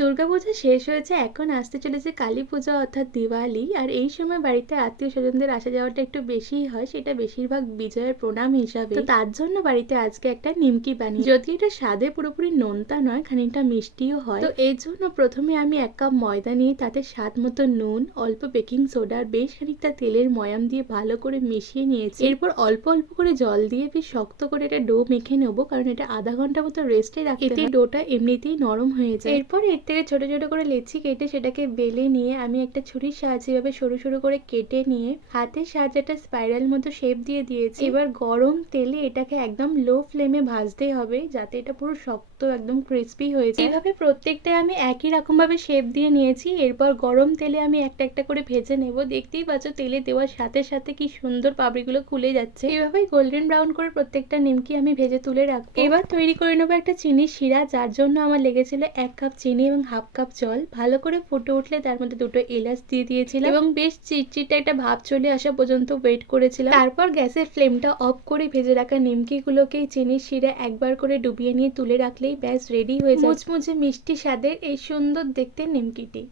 দুর্গাপূজা শেষ হয়েছে, এখন আসতে চলেছে কালী পূজা অর্থাৎ দিওয়ালি। আর এই সময় বাড়িতে আত্মীয় স্বজনদের আসা যাওয়াটা একটু বেশিই হয়, সেটা বেশিরভাগ বিজয়ের প্রণাম হিসাবে। তো তার জন্য বাড়িতে আজকে একটা নিমকি বানিয়ে, যদি এটা স্বাদে পুরোপুরি নোনতা নয়, খানিকটা মিষ্টিও হয়। তো এই জন্য প্রথমে আমি 1 কাপ ময়দা নিয়ে তাতে স্বাদ মতো নুন, অল্প বেকিং সোডা আর বেশ খানিকটা তেলের ময়াম দিয়ে ভালো করে মিশিয়ে নিয়েছি। এরপর অল্প অল্প করে জল দিয়ে বেশ শক্ত করে এটা ডো মেখে নেবো, কারণ এটা আধা ঘন্টা মতো রেস্টে রাখতে হয়। এতে ডোটা এমনিতেই নরম হয়ে যায়। এরপর এর থেকে ছোট ছোট করে লেচি কেটে সেটাকে বেলে নিয়ে আমি একটা ছুরির সাহায্যে এভাবে সরু সরু করে কেটে নিয়ে হাতের সাহায্যে একটা স্পাইরাল মতো শেপ দিয়ে দিয়েছি। এবার গরম তেলে এটাকে একদম লো ফ্লেমে ভাজতে হবে, যাতে এটা পুরো শক্ত একদম ক্রিস্পি হয়ে যায়। এইভাবে প্রত্যেকটা আমি একই রকম ভাবে শেপ দিয়ে নিয়েছি। এরপর গরম তেলে আমি একটা একটা করে ভেজে নেব। দেখতেই পাচ্ছ তেলে দেওয়ার সাথে সাথে কি সুন্দর পাপড়িগুলো খুলে যাচ্ছে। এইভাবেই গোল্ডেন ব্রাউন করে প্রত্যেকটা নিমকি আমি ভেজে তুলে রাখবো। এবার তৈরি করে নেবো একটা চিনির শিরা, যার জন্য আমার লেগেছিল 1 কাপ চিনি এবং হাফ কাপ জল। ভালো করে ফুটে উঠলে তার মধ্যে 2টো এলাচ দিয়ে দিয়েছিলাম এবং বেশ চিটচিটে একটা ভাব চলে আসা পর্যন্ত ওয়েট করেছিলাম। তারপর গ্যাসের ফ্লেমটা অফ করে ভেজে রাখা নিমকি গুলোকে চিনির শিরা একবার করে ডুবিয়ে নিয়ে তুলে রাখলেই ব্যাস রেডি হয়ে যায় মুচমুচে মিষ্টি স্বাদের এই সুন্দর দেখতে নিমকিটি।